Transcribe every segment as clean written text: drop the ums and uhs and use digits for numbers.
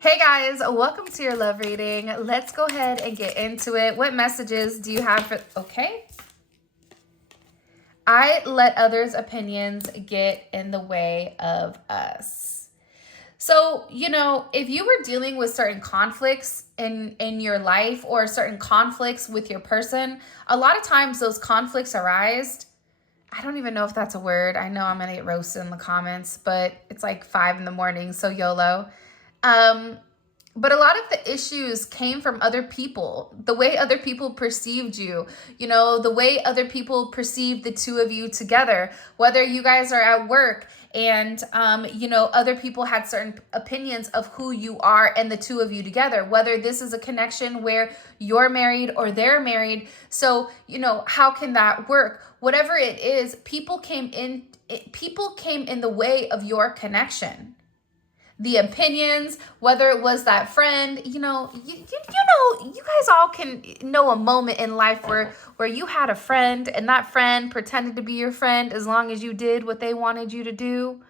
Hey guys, welcome to your love reading. Let's go ahead and get into it. What messages do you have for, okay? I let others' opinions get in the way of us. So, if you were dealing with certain conflicts in your life or certain conflicts with your person, a lot of times those conflicts arise. I don't even know if that's a word. I know I'm going to get roasted in the comments, but it's like 5 in the morning, so YOLO. But a lot of the issues came from other people, the way other people perceived you, the way other people perceived the two of you together, whether you guys are at work and, other people had certain opinions of who you are and the two of you together, whether this is a connection where you're married or they're married. So, how can that work? Whatever it is, people came in the way of your connection. The opinions, whether it was that friend, you guys all can know a moment in life where you had a friend and that friend pretended to be your friend as long as you did what they wanted you to do.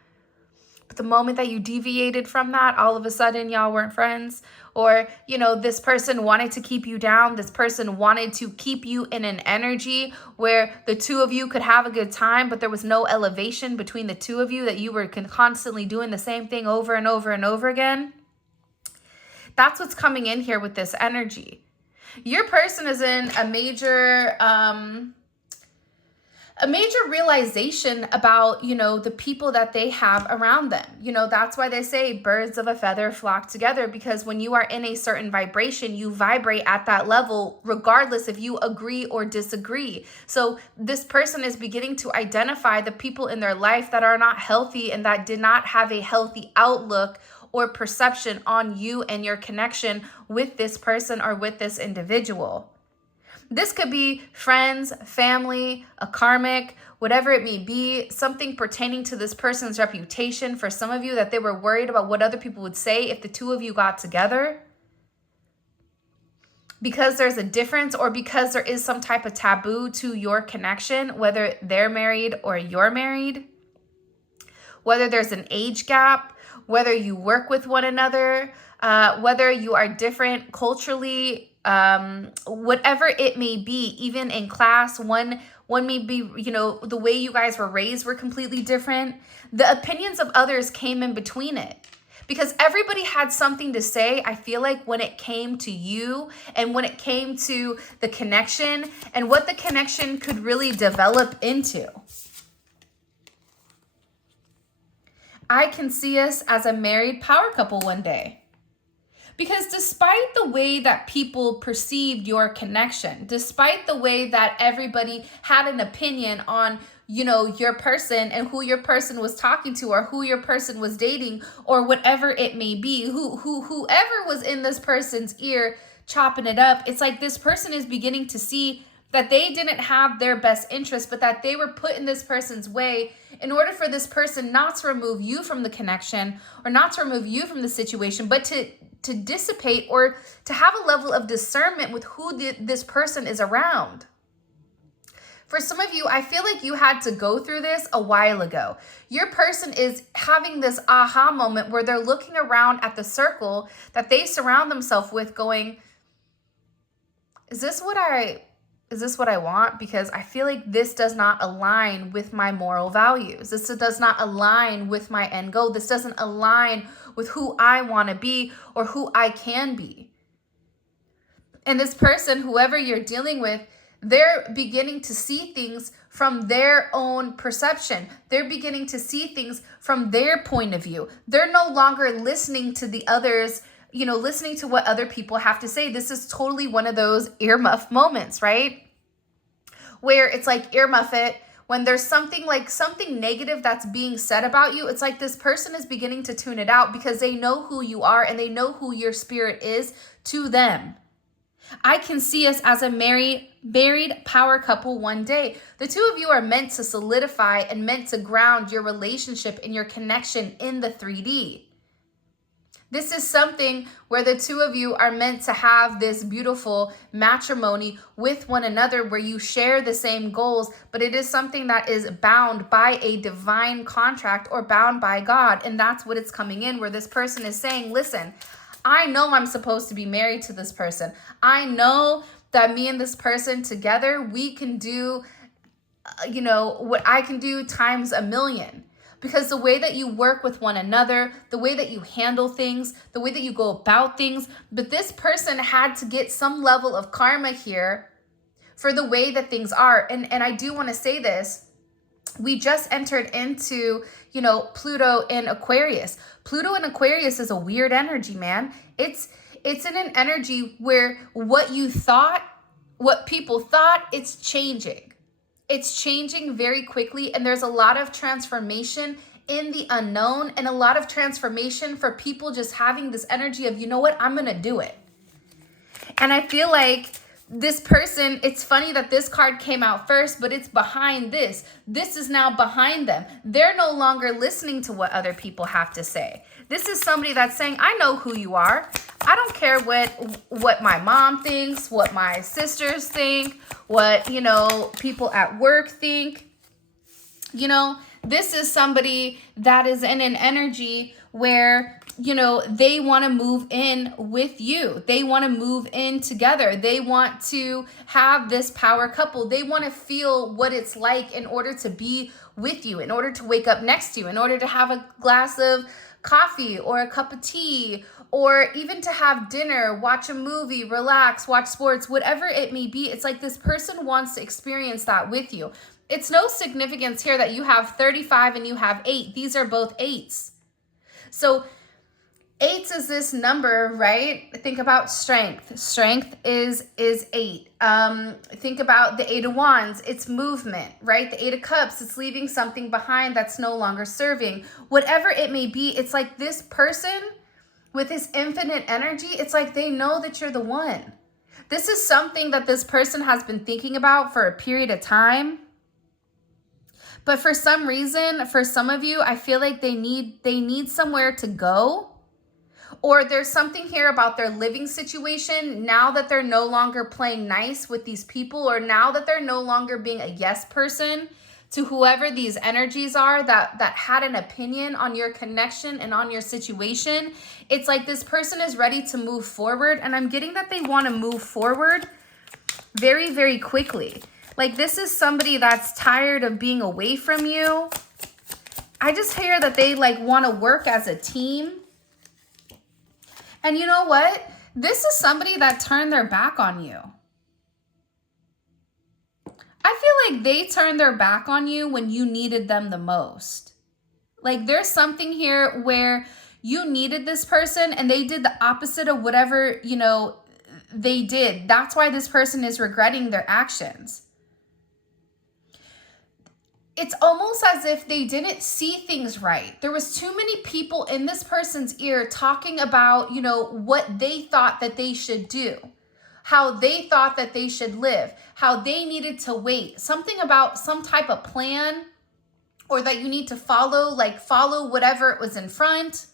But the moment that you deviated from that, all of a sudden y'all weren't friends. Or, this person wanted to keep you down. This person wanted to keep you in an energy where the two of you could have a good time, but there was no elevation between the two of you, that you were constantly doing the same thing over and over and over again. That's what's coming in here with this energy. Your person is in a major realization about, the people that they have around them. That's why they say birds of a feather flock together, because when you are in a certain vibration, you vibrate at that level, regardless if you agree or disagree. So this person is beginning to identify the people in their life that are not healthy and that did not have a healthy outlook or perception on you and your connection with this person or with this individual. This could be friends, family, a karmic, whatever it may be, something pertaining to this person's reputation. For some of you, that they were worried about what other people would say if the two of you got together. Because there's a difference, or because there is some type of taboo to your connection, whether they're married or you're married, whether there's an age gap, whether you work with one another, whether you are different culturally, whatever it may be, even in class, one may be, the way you guys were raised were completely different. The opinions of others came in between it, because everybody had something to say. I feel like when it came to you and when it came to the connection and what the connection could really develop into. I can see us as a married power couple one day. Because despite the way that people perceived your connection, despite the way that everybody had an opinion on, your person and who your person was talking to, or who your person was dating, or whatever it may be, whoever was in this person's ear chopping it up, it's like this person is beginning to see that they didn't have their best interest, but that they were put in this person's way in order for this person not to remove you from the connection or not to remove you from the situation, but to dissipate or to have a level of discernment with who this person is around. For some of you, I feel like you had to go through this a while ago. Your person is having this aha moment where they're looking around at the circle that they surround themselves with going, is this what I want? Because I feel like this does not align with my moral values. This does not align with my end goal. This doesn't align with who I want to be or who I can be. And this person, whoever you're dealing with, they're beginning to see things from their own perception. They're beginning to see things from their point of view. They're no longer listening to the others, listening to what other people have to say. This is totally one of those earmuff moments, right? Where it's like earmuff it. When there's something negative that's being said about you, it's like this person is beginning to tune it out because they know who you are and they know who your spirit is to them. I can see us as a married power couple one day. The two of you are meant to solidify and meant to ground your relationship and your connection in the 3D. This is something where the two of you are meant to have this beautiful matrimony with one another where you share the same goals, but it is something that is bound by a divine contract or bound by God. And that's what it's coming in, where this person is saying, listen, I know I'm supposed to be married to this person. I know that me and this person together, we can do, what I can do times a million. Because the way that you work with one another, the way that you handle things, the way that you go about things, but this person had to get some level of karma here for the way that things are. And I do want to say this. We just entered into, Pluto in Aquarius. Pluto in Aquarius is a weird energy, man. It's in an energy where what you thought, what people thought, it's changing. It's changing very quickly, and there's a lot of transformation in the unknown and a lot of transformation for people just having this energy of, you know what, I'm going to do it. And I feel like this person, it's funny that this card came out first, but it's behind this. This is now behind them. They're no longer listening to what other people have to say. This is somebody that's saying, I know who you are. I don't care what my mom thinks, what my sisters think, what, people at work think. This is somebody that is in an energy where, they want to move in with you. They want to move in together. They want to have this power couple. They want to feel what it's like in order to be with you, in order to wake up next to you, in order to have a glass of coffee or a cup of tea, or even to have dinner, watch a movie, relax, watch sports, whatever it may be. It's like this person wants to experience that with you. It's no significance here that you have 35 and you have 8. These are both 8s. So 8 is this number, right? Think about strength. Strength is 8. Think about the 8 of Wands. It's movement, right? The 8 of Cups, it's leaving something behind that's no longer serving. Whatever it may be, it's like this person with this infinite energy, it's like they know that you're the one. This is something that this person has been thinking about for a period of time. But for some reason, for some of you, I feel like they need somewhere to go. Or there's something here about their living situation now that they're no longer playing nice with these people, or now that they're no longer being a yes person to whoever these energies are that had an opinion on your connection and on your situation. It's like this person is ready to move forward, and I'm getting that they want to move forward very, very quickly. Like this is somebody that's tired of being away from you. I just hear that they want to work as a team. And you know what? This is somebody that turned their back on you. I feel like they turned their back on you when you needed them the most. Like there's something here where you needed this person and they did the opposite of whatever, they did. That's why this person is regretting their actions. It's almost as if they didn't see things right. There was too many people in this person's ear talking about, what they thought that they should do, how they thought that they should live, how they needed to wait, something about some type of plan, or that you need to follow whatever it was in front.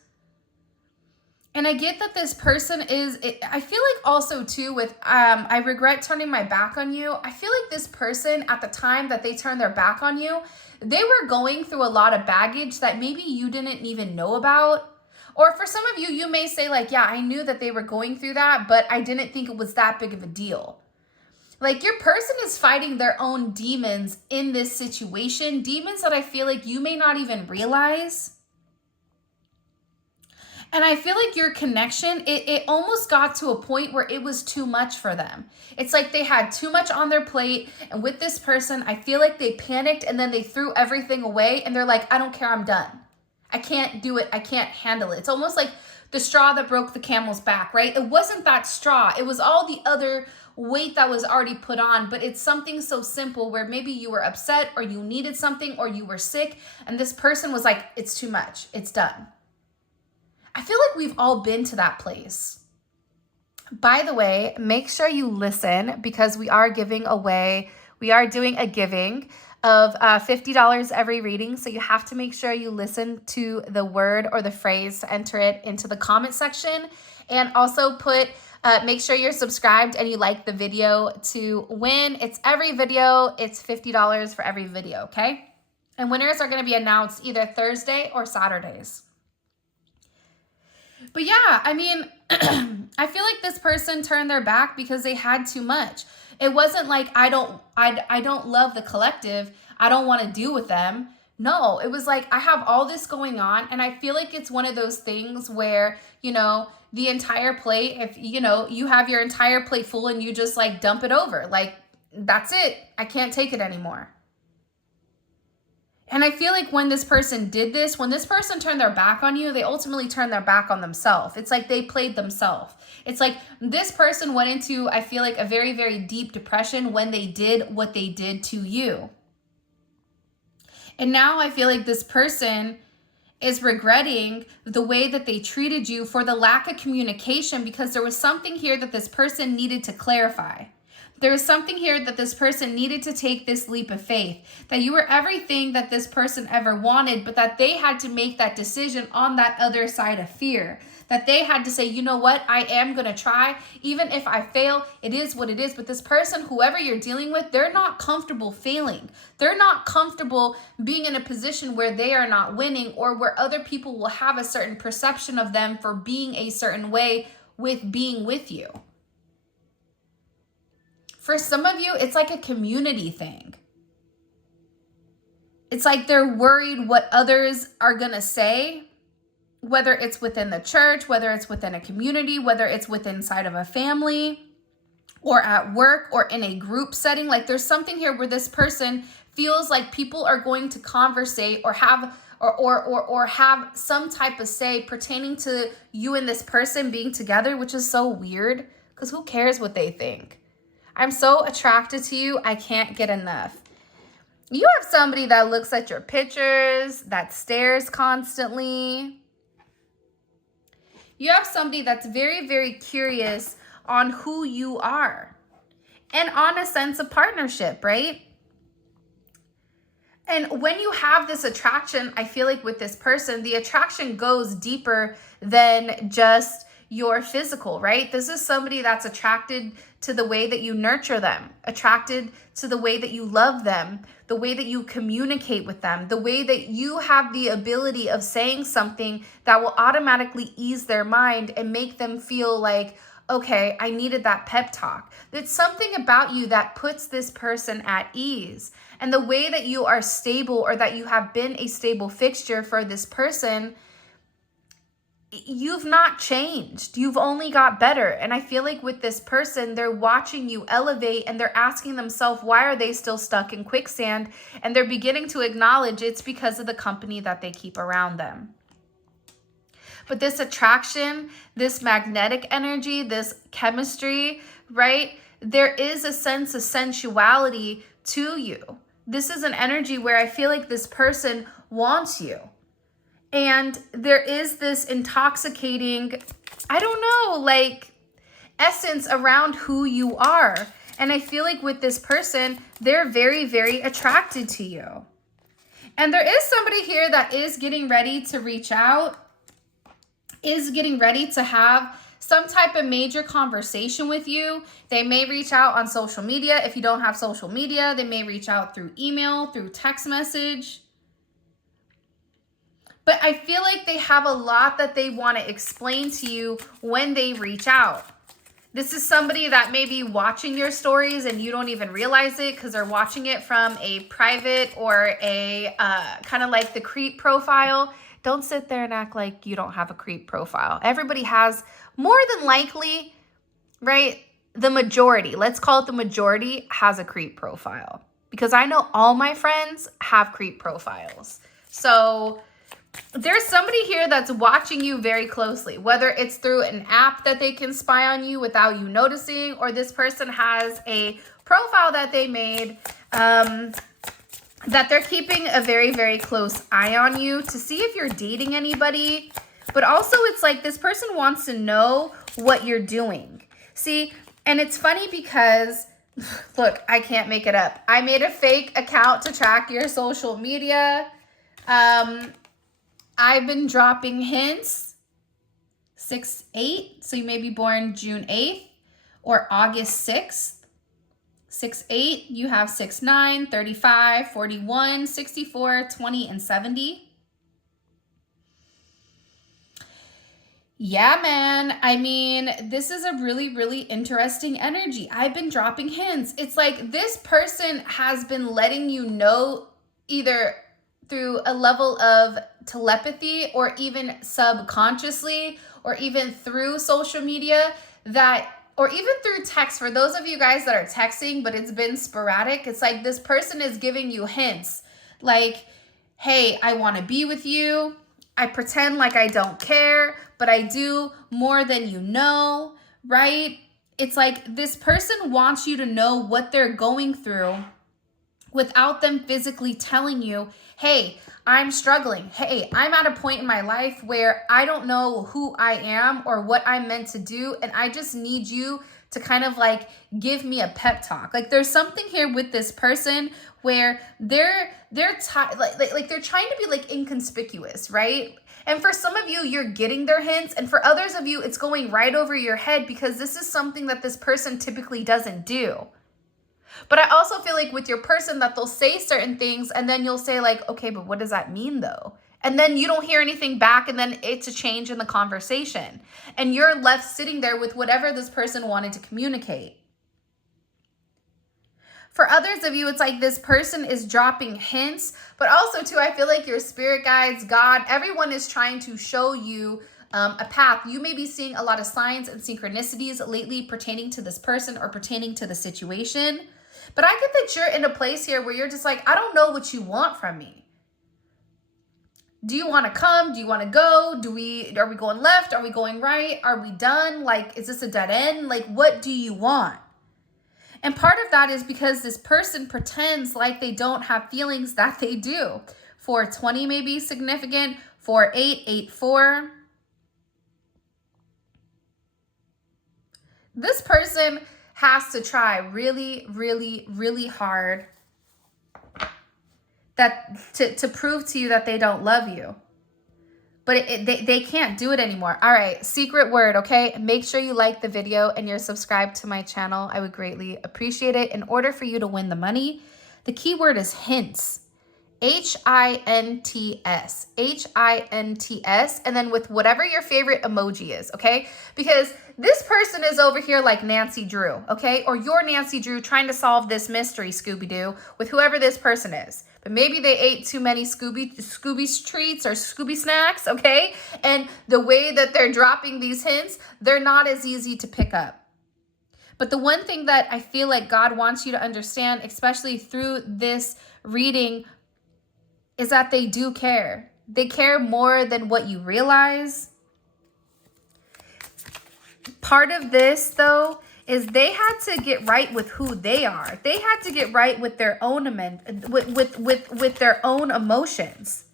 And I get that this person I feel like also too with, I regret turning my back on you. I feel like this person at the time that they turned their back on you, they were going through a lot of baggage that maybe you didn't even know about. Or for some of you, you may say yeah, I knew that they were going through that, but I didn't think it was that big of a deal. Like your person is fighting their own demons in this situation, demons that I feel like you may not even realize. And I feel like your connection, it almost got to a point where it was too much for them. It's like they had too much on their plate. And with this person, I feel like they panicked and then they threw everything away. And they're like, I don't care, I'm done. I can't do it. I can't handle it. It's almost like the straw that broke the camel's back, right? It wasn't that straw. It was all the other weight that was already put on. But it's something so simple where maybe you were upset or you needed something or you were sick. And this person was like, it's too much. It's done. I feel like we've all been to that place. By the way, make sure you listen because we are doing a giving of $50 every reading. So you have to make sure you listen to the word or the phrase to enter it into the comment section. And also make sure you're subscribed and you like the video to win. It's every video. It's $50 for every video, okay? And winners are going to be announced either Thursday or Saturdays. But yeah, I mean, I feel like this person turned their back because they had too much. It wasn't like I don't love the collective. I don't want to deal with them. No, it was like I have all this going on, and I feel like it's one of those things where, the entire plate, if you have your entire plate full and you just like dump it over. Like, that's it. I can't take it anymore. And I feel like when this person did this, when this person turned their back on you, they ultimately turned their back on themselves. It's like they played themselves. It's like this person went into, I feel like, a very, very deep depression when they did what they did to you. And now I feel like this person is regretting the way that they treated you for the lack of communication, because there was something here that this person needed to clarify. There is something here that this person needed to take this leap of faith, that you were everything that this person ever wanted, but that they had to make that decision on that other side of fear. That they had to say, you know what, I am going to try. Even if I fail, it is what it is. But this person, whoever you're dealing with, they're not comfortable failing. They're not comfortable being in a position where they are not winning, or where other people will have a certain perception of them for being a certain way with being with you. For some of you, it's like a community thing. It's like they're worried what others are going to say, whether it's within the church, whether it's within a community, whether it's within inside of a family, or at work, or in a group setting. Like, there's something here where this person feels like people are going to conversate or have or have some type of say pertaining to you and this person being together, which is so weird, because who cares what they think? I'm so attracted to you, I can't get enough. You have somebody that looks at your pictures, that stares constantly. You have somebody that's very, very curious on who you are and on a sense of partnership, right? And when you have this attraction, I feel like with this person, the attraction goes deeper than just your physical, right? This is somebody that's attracted to the way that you nurture them, attracted to the way that you love them, the way that you communicate with them, the way that you have the ability of saying something that will automatically ease their mind and make them feel like, okay, I needed that pep talk. There's something about you that puts this person at ease. And the way that you are stable, or that you have been a stable fixture for this person, you've not changed. You've only got better. And I feel like with this person, they're watching you elevate, and they're asking themselves, why are they still stuck in quicksand? And they're beginning to acknowledge it's because of the company that they keep around them. But this attraction, this magnetic energy, this chemistry, right? There is a sense of sensuality to you. This is an energy where I feel like this person wants you. And there is this intoxicating, I don't know, like essence around who you are. And I feel like with this person, they're very, very attracted to you. And there is somebody here that is getting ready to reach out, is getting ready to have some type of major conversation with you. They may reach out on social media. If you don't have social media, they may reach out through email, through text message. But I feel like they have a lot that they want to explain to you when they reach out. This is somebody that may be watching your stories and you don't even realize it, because they're watching it from a private or a kind of like the creep profile. Don't sit there and act like you don't have a creep profile. Everybody has, more than likely, right? The majority, let's call it the majority, has a creep profile. Because I know all my friends have creep profiles. So there's somebody here that's watching you very closely, whether it's through an app that they can spy on you without you noticing, or this person has a profile that they made that they're keeping a very, very close eye on you to see if you're dating anybody. But also it's like this person wants to know what you're doing. See, and it's funny because, look, I can't make it up. I made a fake account to track your social media. I've been dropping hints, 6/8, so you may be born June 8th or August 6th. 6/8, you have 6/9, 35, 41, 64, 20, and 70. Yeah, man. I mean, this is a really, really interesting energy. I've been dropping hints. It's like this person has been letting you know, either through a level of telepathy or even subconsciously or even through social media, that, or even through text. For those of you guys that are texting, but it's been sporadic, it's like this person is giving you hints like, hey, I want to be with you. I pretend like I don't care, but I do more than you know, right? It's like this person wants you to know what they're going through without them physically telling you, hey, I'm struggling. Hey, I'm at a point in my life where I don't know who I am or what I'm meant to do. And I just need you to kind of like give me a pep talk. Like there's something here with this person where they're they're trying to be like inconspicuous, right? And for some of you, you're getting their hints. And for others of you, it's going right over your head because this is something that this person typically doesn't do. But I also feel like with your person that they'll say certain things and then you'll say like, okay, but what does that mean though? And then you don't hear anything back and then it's a change in the conversation. And you're left sitting there with whatever this person wanted to communicate. For others of you, it's like this person is dropping hints, but also too, I feel like your spirit guides, God, everyone is trying to show you a path. You may be seeing a lot of signs and synchronicities lately pertaining to this person or pertaining to the situation. But I get that you're in a place here where you're just like, I don't know what you want from me. Do you want to come? Do you want to go? Are we going left? Are we going right? Are we done? Like, is this a dead end? Like, what do you want? And part of that is because this person pretends like they don't have feelings that they do. 420 may be significant. 48, 84. This person has to try really, really, really hard to prove to you that they don't love you. But they can't do it anymore. All right, secret word, okay? Make sure you like the video and you're subscribed to my channel. I would greatly appreciate it. In order for you to win the money, the key word is hints. Hints. Hints. And then with whatever your favorite emoji is, okay? Because this person is over here like Nancy Drew, okay? Or you're Nancy Drew trying to solve this mystery, Scooby-Doo, with whoever this person is. But maybe they ate too many Scooby treats or Scooby snacks, okay? And the way that they're dropping these hints, they're not as easy to pick up. But the one thing that I feel like God wants you to understand, especially through this reading, is that they do care. They care more than what you realize. Part of this, though, is they had to get right with who they are. They had to get right with their own with their own emotions.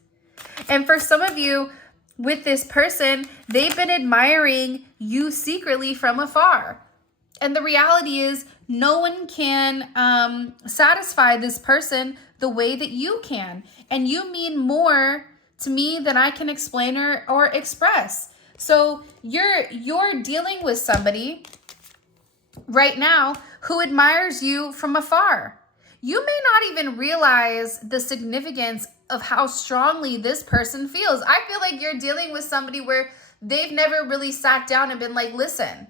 And for some of you, with this person, they've been admiring you secretly from afar. And the reality is, no one can satisfy this person the way that you can. And you mean more to me than I can explain or express. So you're dealing with somebody right now who admires you from afar. You may not even realize the significance of how strongly this person feels. I feel like you're dealing with somebody where they've never really sat down and been like, listen,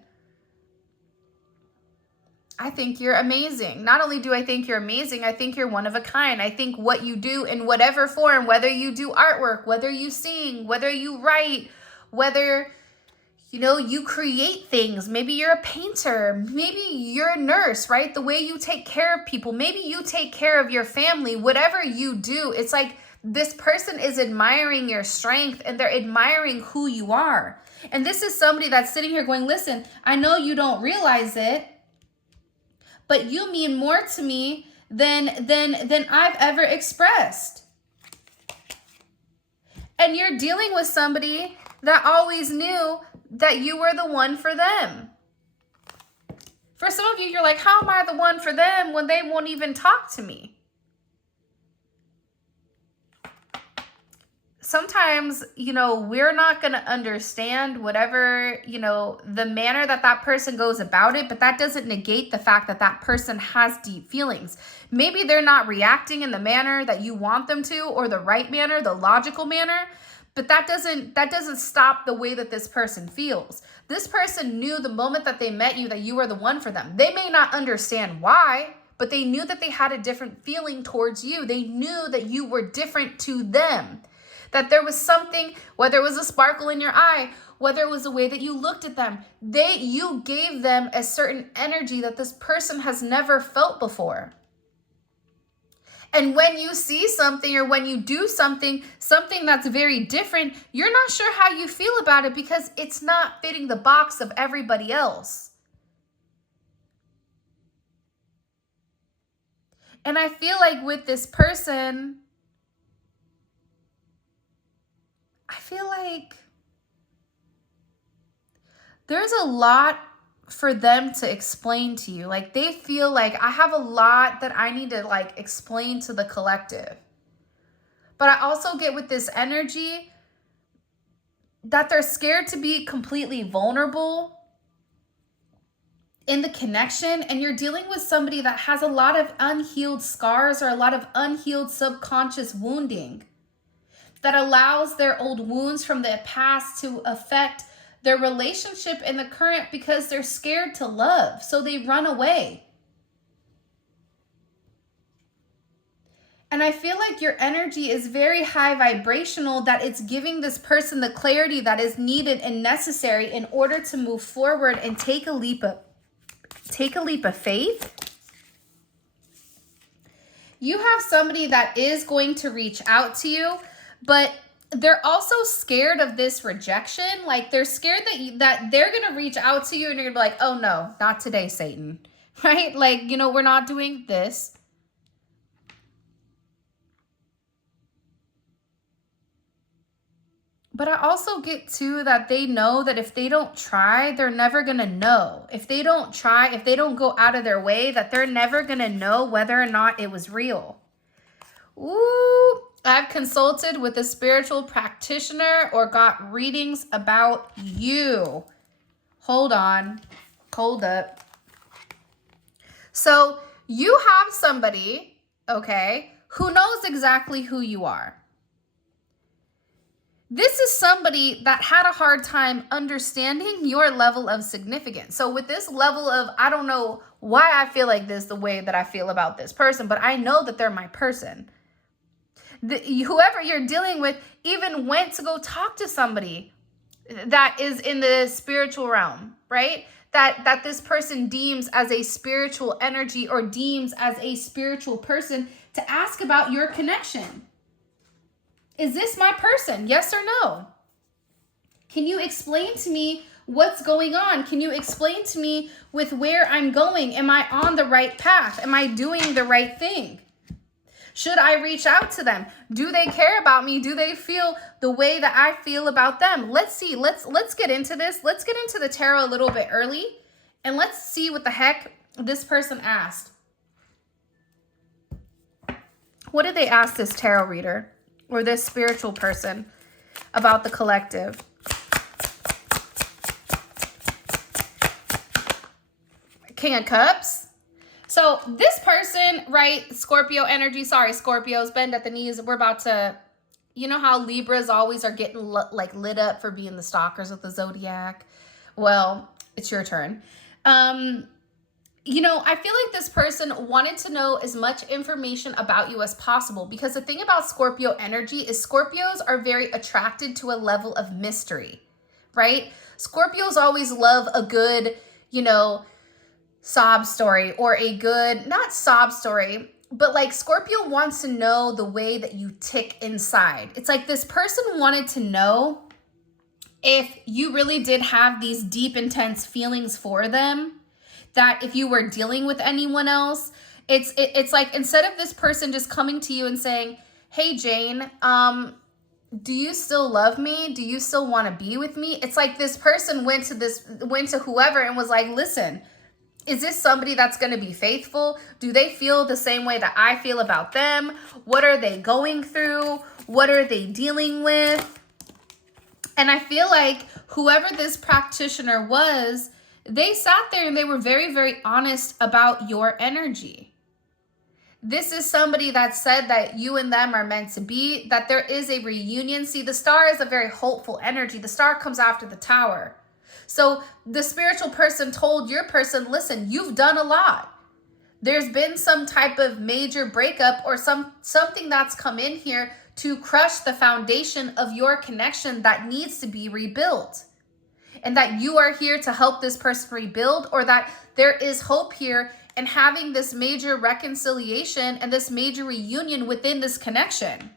I think you're amazing. Not only do I think you're amazing, I think you're one of a kind. I think what you do in whatever form, whether you do artwork, whether you sing, whether you write, whether, you create things. Maybe you're a painter. Maybe you're a nurse, right? The way you take care of people. Maybe you take care of your family. Whatever you do, it's like this person is admiring your strength and they're admiring who you are. And this is somebody that's sitting here going, listen, I know you don't realize it, but you mean more to me than I've ever expressed. And you're dealing with somebody that always knew that you were the one for them. For some of you, you're like, how am I the one for them when they won't even talk to me? Sometimes, we're not going to understand whatever, the manner that person goes about it, but that doesn't negate the fact that that person has deep feelings. Maybe they're not reacting in the manner that you want them to, or the right manner, the logical manner, But that doesn't stop the way that this person feels. This person knew the moment that they met you that you were the one for them. They may not understand why, but they knew that they had a different feeling towards you. They knew that you were different to them. That there was something, whether it was a sparkle in your eye, whether it was the way that you looked at them, you gave them a certain energy that this person has never felt before. And when you see something or when you do something that's very different, you're not sure how you feel about it because it's not fitting the box of everybody else. And I feel like with this person, I feel like there's a lot for them to explain to you. Like they feel like I have a lot that I need to like explain to the collective. But I also get with this energy that they're scared to be completely vulnerable in the connection, and you're dealing with somebody that has a lot of unhealed scars or a lot of unhealed subconscious wounding that allows their old wounds from the past to affect their relationship in the current because they're scared to love, so they run away. And I feel like your energy is very high vibrational, that it's giving this person the clarity that is needed and necessary in order to move forward and take a leap of faith. You have somebody that is going to reach out to you, but they're also scared of this rejection. Like they're scared that they're going to reach out to you and you're going to be like, oh no, not today, Satan. Right? Like, you know, we're not doing this. But I also get too that they know that if they don't try, they're never going to know. If they don't try, if they don't go out of their way, that they're never going to know whether or not it was real. Ooh, I've consulted with a spiritual practitioner or got readings about you. Hold on. Hold up. So you have somebody, okay, who knows exactly who you are. This is somebody that had a hard time understanding your level of significance. So with this level of, I don't know why I feel like this the way that I feel about this person, but I know that they're my person. Whoever you're dealing with even went to go talk to somebody that is in the spiritual realm, right? That this person deems as a spiritual energy or deems as a spiritual person to ask about your connection. Is this my person? Yes or no? Can you explain to me what's going on? Can you explain to me with where I'm going? Am I on the right path? Am I doing the right thing? Should I reach out to them? Do they care about me? Do they feel the way that I feel about them? Let's see. Let's get into this. Let's get into the tarot a little bit early and let's see what the heck this person asked. What did they ask this tarot reader or this spiritual person about the collective? King of Cups. So this person, right, Scorpio energy, sorry, Scorpios, bend at the knees. We're about to, you know how Libras always are getting lit up for being the stalkers of the zodiac? Well, it's your turn. You know, I feel like this person wanted to know as much information about you as possible, because the thing about Scorpio energy is Scorpios are very attracted to a level of mystery, right? Scorpios always love a good, you know, sob story, or a good, not sob story, but like Scorpio wants to know the way that you tick inside. It's like this person wanted to know if you really did have these deep, intense feelings for them, that if you were dealing with anyone else, it's like instead of this person just coming to you and saying, hey, Jane, do you still love me? Do you still want to be with me? It's like this person went to whoever and was like, listen, is this somebody that's going to be faithful? Do they feel the same way that I feel about them? What are they going through? What are they dealing with? And I feel like whoever this practitioner was, they sat there and they were very, very honest about your energy. This is somebody that said that you and them are meant to be, that there is a reunion. See, the star is a very hopeful energy. The star comes after the tower. So the spiritual person told your person, listen, you've done a lot. There's been some type of major breakup or something that's come in here to crush the foundation of your connection that needs to be rebuilt. And that you are here to help this person rebuild, or that there is hope here in having this major reconciliation and this major reunion within this connection.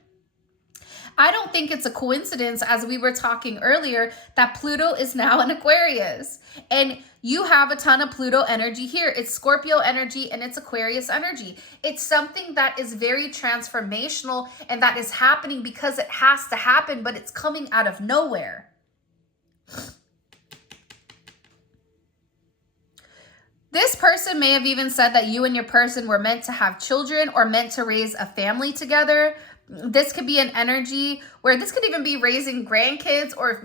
I don't think it's a coincidence, as we were talking earlier, that Pluto is now in Aquarius. And you have a ton of Pluto energy here. It's Scorpio energy and it's Aquarius energy. It's something that is very transformational and that is happening because it has to happen, but it's coming out of nowhere. This person may have even said that you and your person were meant to have children or meant to raise a family together. This could be an energy where this could even be raising grandkids or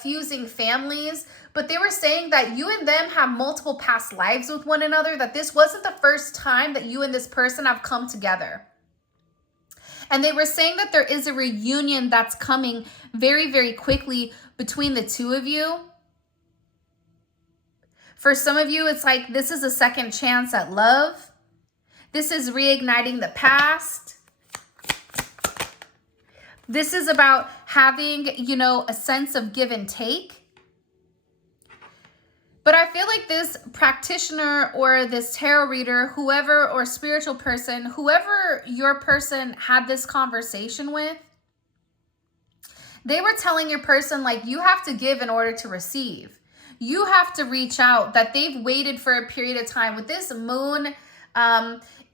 fusing families. But they were saying that you and them have multiple past lives with one another, that this wasn't the first time that you and this person have come together. And they were saying that there is a reunion that's coming very, very quickly between the two of you. For some of you, it's like this is a second chance at love. This is reigniting the past. This is about having, a sense of give and take. But I feel like this practitioner or this tarot reader, whoever, or spiritual person, whoever your person had this conversation with, they were telling your person, like, you have to give in order to receive. You have to reach out, that they've waited for a period of time. With this moon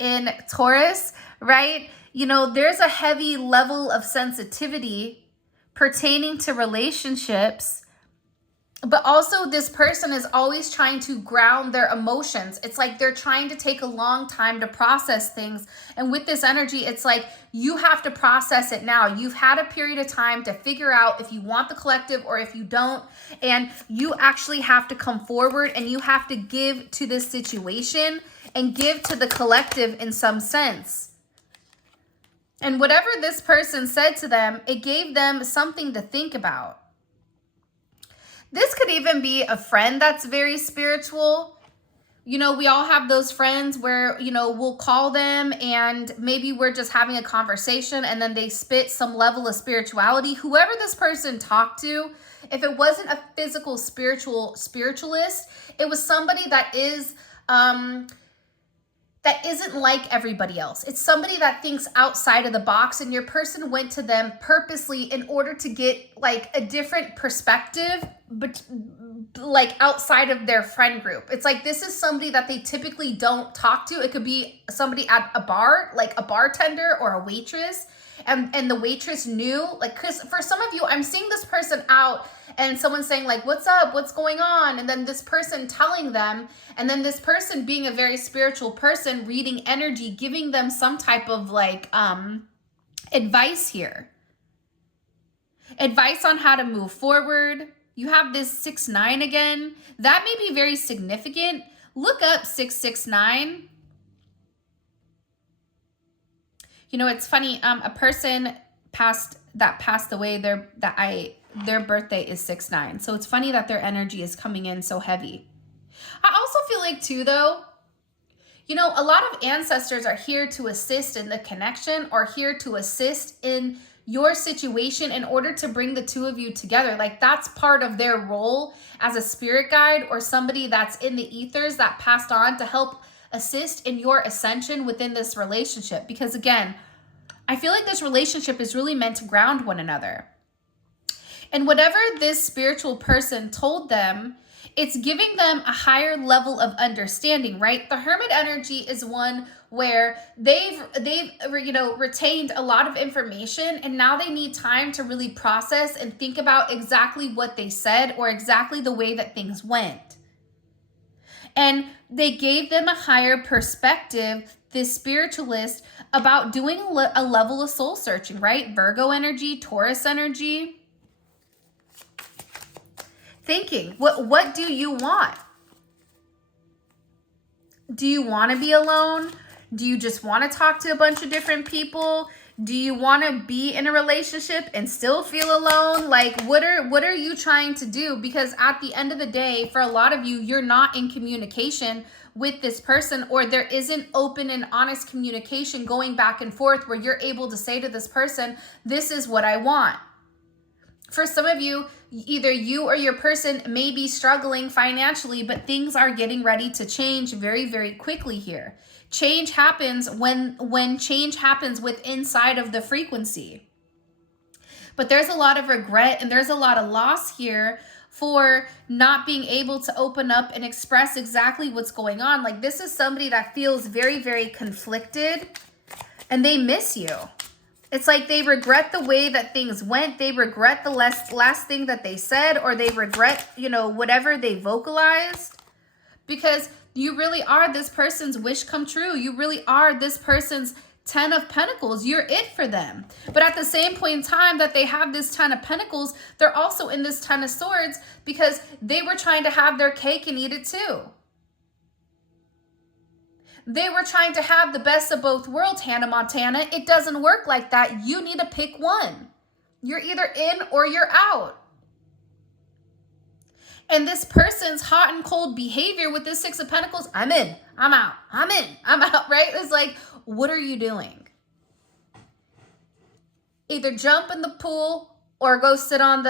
in Taurus, right? There's a heavy level of sensitivity pertaining to relationships. But also this person is always trying to ground their emotions. It's like they're trying to take a long time to process things. And with this energy, it's like you have to process it now. You've had a period of time to figure out if you want the collective or if you don't. And you actually have to come forward and you have to give to this situation and give to the collective in some sense. And whatever this person said to them, it gave them something to think about. This could even be a friend that's very spiritual. We all have those friends where, we'll call them and maybe we're just having a conversation and then they spit some level of spirituality. Whoever this person talked to, if it wasn't a physical spiritualist, it was somebody that isn't like everybody else. It's somebody that thinks outside of the box, and your person went to them purposely in order to get like a different perspective, but like outside of their friend group. It's like this is somebody that they typically don't talk to. It could be somebody at a bar, like a bartender or a waitress, and the waitress knew, like, because for some of you, I'm seeing this person out and someone saying like, what's up, what's going on? And then this person telling them, and then this person being a very spiritual person, reading energy, giving them some type of like advice here. Advice on how to move forward. You have this 6-9 again. That may be very significant. Look up 669. It's funny. A person passed away. Their birthday is 6-9. So it's funny that their energy is coming in so heavy. I also feel like too, though, a lot of ancestors are here to assist in the connection or here to assist in your situation in order to bring the two of you together. Like that's part of their role as a spirit guide or somebody that's in the ethers that passed on to help assist in your ascension within this relationship. Because again, I feel like this relationship is really meant to ground one another. And whatever this spiritual person told them, it's giving them a higher level of understanding, right? The Hermit energy is one where they've retained a lot of information, and now they need time to really process and think about exactly what they said or exactly the way that things went. And they gave them a higher perspective, this spiritualist, about doing a level of soul searching, right? Virgo energy, Taurus energy. Thinking, what do you want? Do you want to be alone? Do you just want to talk to a bunch of different people? Do you want to be in a relationship and still feel alone? Like, what are you trying to do? Because at the end of the day, for a lot of you, you're not in communication with this person, or there isn't open and honest communication going back and forth where you're able to say to this person, this is what I want. For some of you, either you or your person may be struggling financially, but things are getting ready to change very, very quickly here. Change happens when change happens with inside of the frequency. But there's a lot of regret and there's a lot of loss here for not being able to open up and express exactly what's going on. Like, this is somebody that feels very, very conflicted and they miss you. It's like they regret the way that things went. They regret the last thing that they said, or they regret, whatever they vocalized, because you really are this person's wish come true. You really are this person's 10 of Pentacles. You're it for them. But at the same point in time that they have this 10 of Pentacles, they're also in this 10 of Swords because they were trying to have their cake and eat it too. They were trying to have the best of both worlds, Hannah Montana. It doesn't work like that. You need to pick one. You're either in or you're out. And this person's hot and cold behavior with this 6 of Pentacles, I'm in, I'm out, I'm in, I'm out, right? It's like, what are you doing? Either jump in the pool or go sit and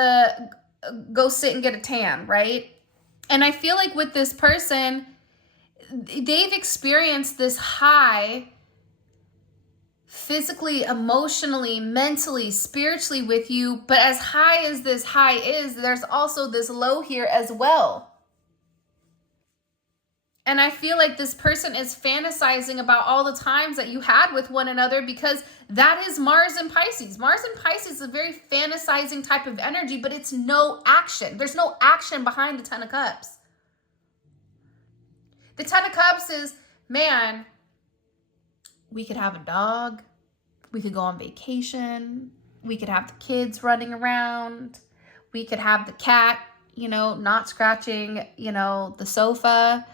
get a tan, right? And I feel like with this person, they've experienced this high physically, emotionally, mentally, spiritually with you. But as high as this high is, there's also this low here as well. And I feel like this person is fantasizing about all the times that you had with one another, because that is Mars and Pisces. Mars and Pisces is a very fantasizing type of energy, but it's no action. There's no action behind the 10 of Cups. The 10 of Cups is, man, we could have a dog. We could go on vacation. We could have the kids running around. We could have the cat, not scratching, the sofa.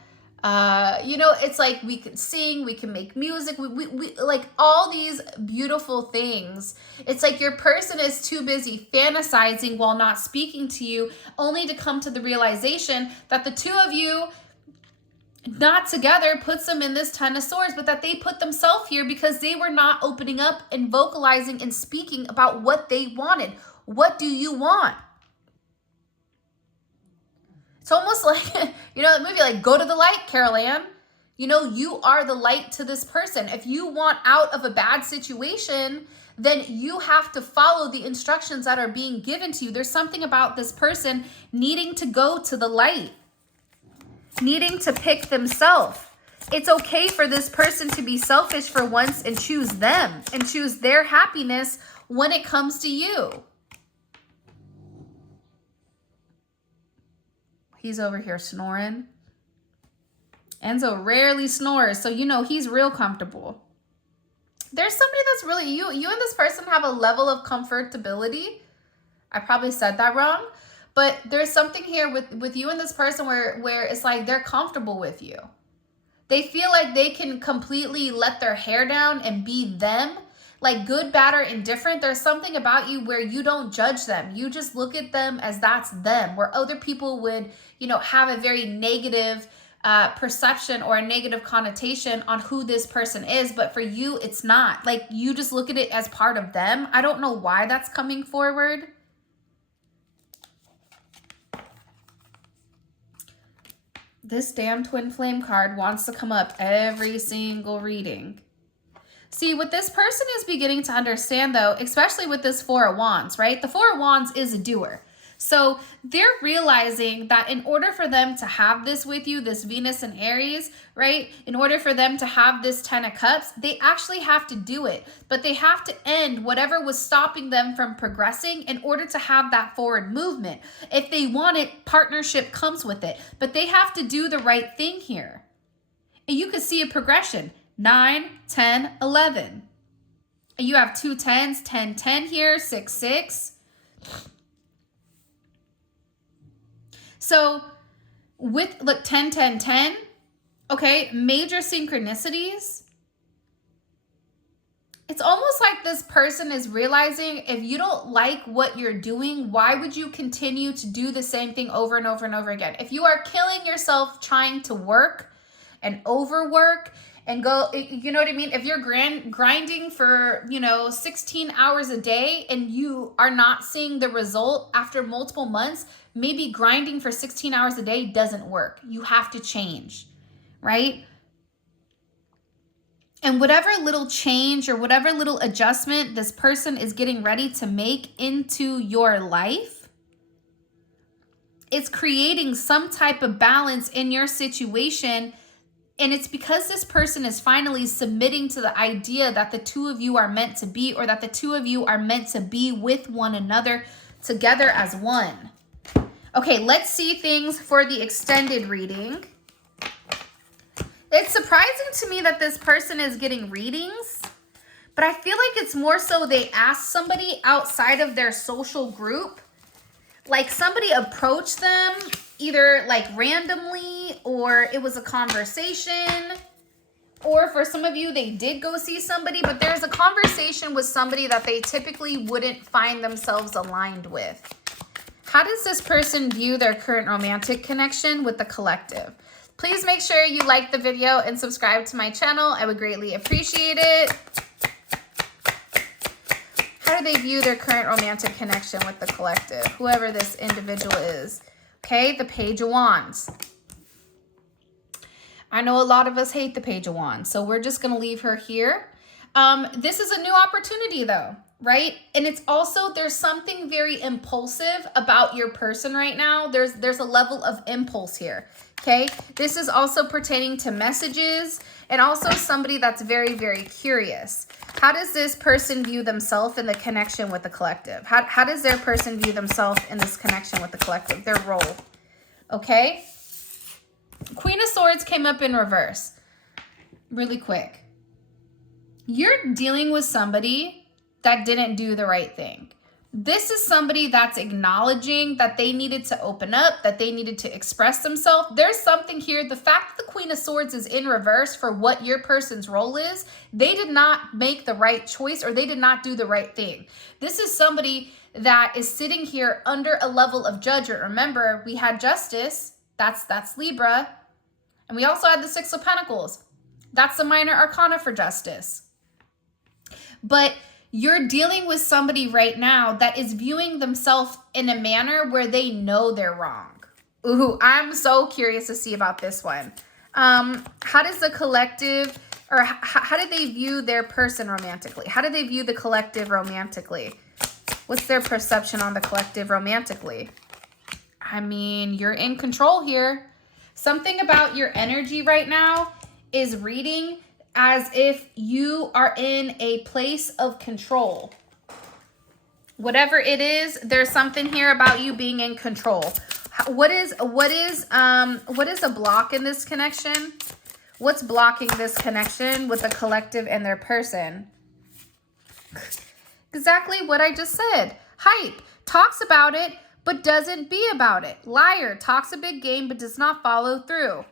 It's like we could sing, we can make music. We like all these beautiful things. It's like your person is too busy fantasizing while not speaking to you, only to come to the realization that the two of you not together puts them in this 10 of Swords, but that they put themselves here because they were not opening up and vocalizing and speaking about what they wanted. What do you want? It's almost like, the movie, like, Go to the Light, Carol Ann. You are the light to this person. If you want out of a bad situation, then you have to follow the instructions that are being given to you. There's something about this person needing to go to the light, needing to pick themselves. It's okay for this person to be selfish for once and choose them and choose their happiness when it comes to you. He's over here snoring. Enzo rarely snores, so he's real comfortable. There's somebody that's really, you and this person have a level of comfortability. I probably said that wrong. But there's something here with you and this person where it's like they're comfortable with you. They feel like they can completely let their hair down and be them. Like, good, bad, or indifferent. There's something about you where you don't judge them. You just look at them as that's them. Where other people would, have a very negative perception or a negative connotation on who this person is. But for you, it's not. Like, you just look at it as part of them. I don't know why that's coming forward. This damn twin flame card wants to come up every single reading. See, what this person is beginning to understand, though, especially with this 4 of Wands, right? The 4 of Wands is a doer. So they're realizing that in order for them to have this with you, this Venus and Aries, right? In order for them to have this 10 of Cups, they actually have to do it. But they have to end whatever was stopping them from progressing in order to have that forward movement. If they want it, partnership comes with it. But they have to do the right thing here. And you can see a progression. 9, 10, 11. And you have 2 10s, 10, 10 here, 6, 6. So with, look, 10, 10, 10, okay, major synchronicities, It's almost like this person is realizing if you don't like what you're doing, why would you continue to do the same thing over and over and over again? If you are killing yourself trying to work and overwork and go, you know what I mean? If you're grinding for, 16 hours a day and you are not seeing the result after multiple months, maybe grinding for 16 hours a day doesn't work. You have to change, right? And whatever little change or whatever little adjustment this person is getting ready to make into your life, it's creating some type of balance in your situation. And it's because this person is finally submitting to the idea that the two of you are meant to be, or that the two of you are meant to be with one another together as one. Okay, let's see things for the extended reading. It's surprising to me that this person is getting readings, but I feel like it's more so they asked somebody outside of their social group. Like somebody approached them either like randomly, or it was a conversation, or for some of you, they did go see somebody, but there's a conversation with somebody that they typically wouldn't find themselves aligned with. How does this person view their current romantic connection with the collective? Please make sure you like the video and subscribe to my channel. I would greatly appreciate it. How do they view their current romantic connection with the collective? Whoever this individual is. Okay, the Page of Wands. I know a lot of us hate the Page of Wands, so we're just going to leave her here. This is a new opportunity though, right? And it's also, there's something very impulsive about your person right now. There's a level of impulse here. Okay, this is also pertaining to messages and also somebody that's very, very curious. How does this person view themselves in the connection with the collective? How does their person view themselves in this connection with the collective? Their role. Okay. Queen of Swords came up in reverse. Really quick. You're dealing with somebody that didn't do the right thing. This is somebody that's acknowledging that they needed to open up, that they needed to express themselves. There's something here. The fact that the Queen of Swords is in reverse for what your person's role is, they did not make the right choice, or they did not do the right thing. This is somebody that is sitting here under a level of judgment. Remember, we had Justice. That's Libra. And we also had the Six of Pentacles. That's the minor arcana for Justice. But you're dealing with somebody right now that is viewing themselves in a manner where they know they're wrong. Ooh, I'm so curious to see about this one. How does the collective, or how do they view their person romantically? How do they view the collective romantically? What's their perception on the collective romantically? I mean, you're in control here. Something about your energy right now is reading as if you are in a place of control. Whatever it is, there's something here about you being in control. What is a block in this connection? What's blocking this connection with the collective and their person? Exactly what I just said. Hype talks about it, but doesn't be about it. Liar talks a big game, but does not follow through.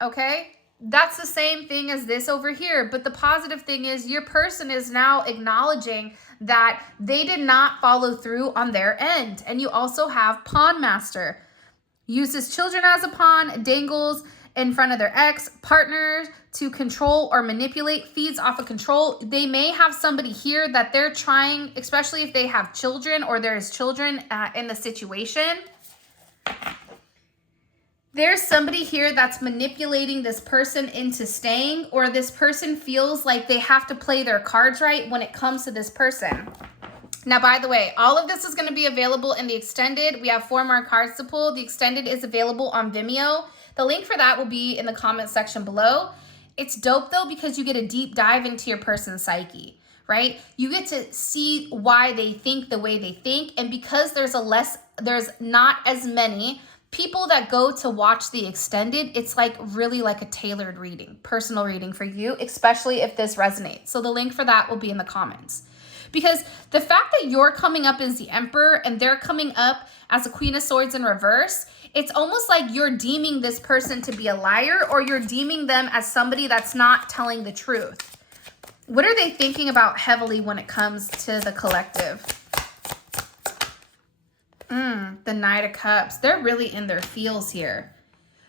Okay? That's the same thing as this over here. But the positive thing is your person is now acknowledging that they did not follow through on their end. And you also have Pawn Master. Uses children as a pawn, dangles in front of their ex-partner to control or manipulate, feeds off of control. They may have somebody here that they're trying, especially if they have children or there's children in the situation. There's somebody here that's manipulating this person into staying, or this person feels like they have to play their cards right when it comes to this person. Now, by the way, all of this is going to be available in the extended. We have 4 more cards to pull. The extended is available on Vimeo. The link for that will be in the comment section below. It's dope though, because you get a deep dive into your person's psyche, right? You get to see why they think the way they think. And because there's not as many people that go to watch the extended, it's like really like a tailored reading, personal reading for you, especially if this resonates. So the link for that will be in the comments. Because the fact that you're coming up as the Emperor and they're coming up as a Queen of Swords in reverse, it's almost like you're deeming this person to be a liar, or you're deeming them as somebody that's not telling the truth. What are they thinking about heavily when it comes to the collective? The Knight of Cups. They're really in their feels here.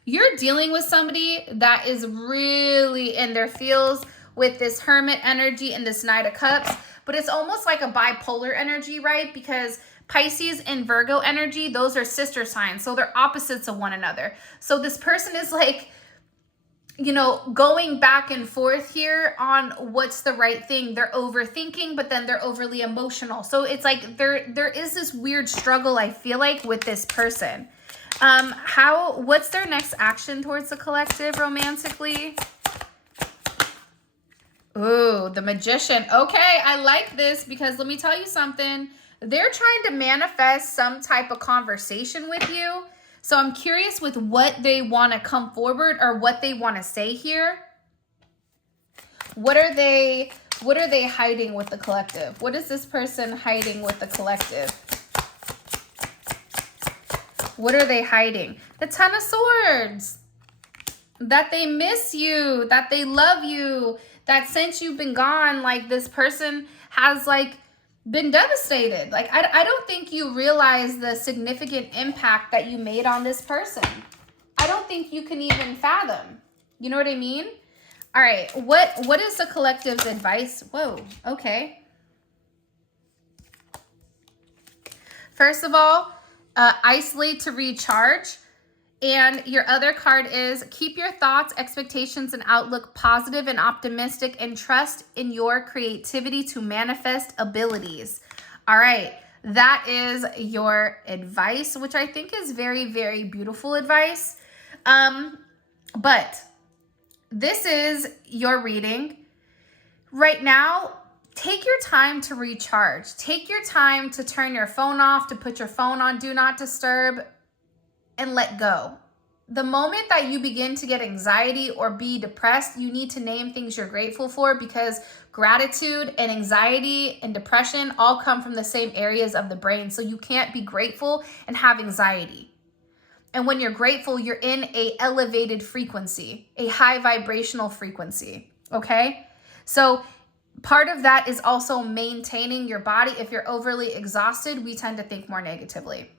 You're dealing with somebody that is really in their feels with this Hermit energy and this Knight of Cups. But it's almost like a bipolar energy, right? Because Pisces and Virgo energy, those are sister signs. So they're opposites of one another. So this person is like, you know, going back and forth here on what's the right thing. They're overthinking, but then they're overly emotional. So it's like there is this weird struggle, I feel like, with this person. What's their next action towards the collective romantically? Ooh, the Magician. Okay, I like this because let me tell you something. They're trying to manifest some type of conversation with you. So I'm curious with what they want to come forward or what they want to say here. What are they hiding with the collective? What is this person hiding with the collective? What are they hiding? The Ten of Swords. That they miss you, that they love you, that since you've been gone, like this person has like been devastated. Like, I don't think you realize the significant impact that you made on this person. I don't think you can even fathom. You know what I mean? All right, what is the collective's advice? Whoa, okay. First of all, isolate to recharge. And your other card is keep your thoughts, expectations, and outlook positive and optimistic and trust in your creativity to manifest abilities. All right, that is your advice, which I think is very, very beautiful advice. But this is your reading. Right now, take your time to recharge. Take your time to turn your phone off, to put your phone on Do Not Disturb, and let go. The moment that you begin to get anxiety or be depressed, you need to name things you're grateful for, because gratitude and anxiety and depression all come from the same areas of the brain. So you can't be grateful and have anxiety. And when you're grateful, you're in a elevated frequency, a high vibrational frequency, okay? So part of that is also maintaining your body. If you're overly exhausted, we tend to think more negatively.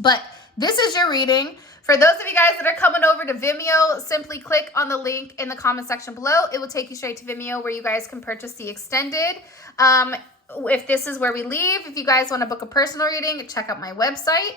But this is your reading. For those of you guys that are coming over to Vimeo, simply click on the link in the comment section below. It will take you straight to Vimeo where you guys can purchase the extended. If this is where we leave, if you guys want to book a personal reading, check out my website.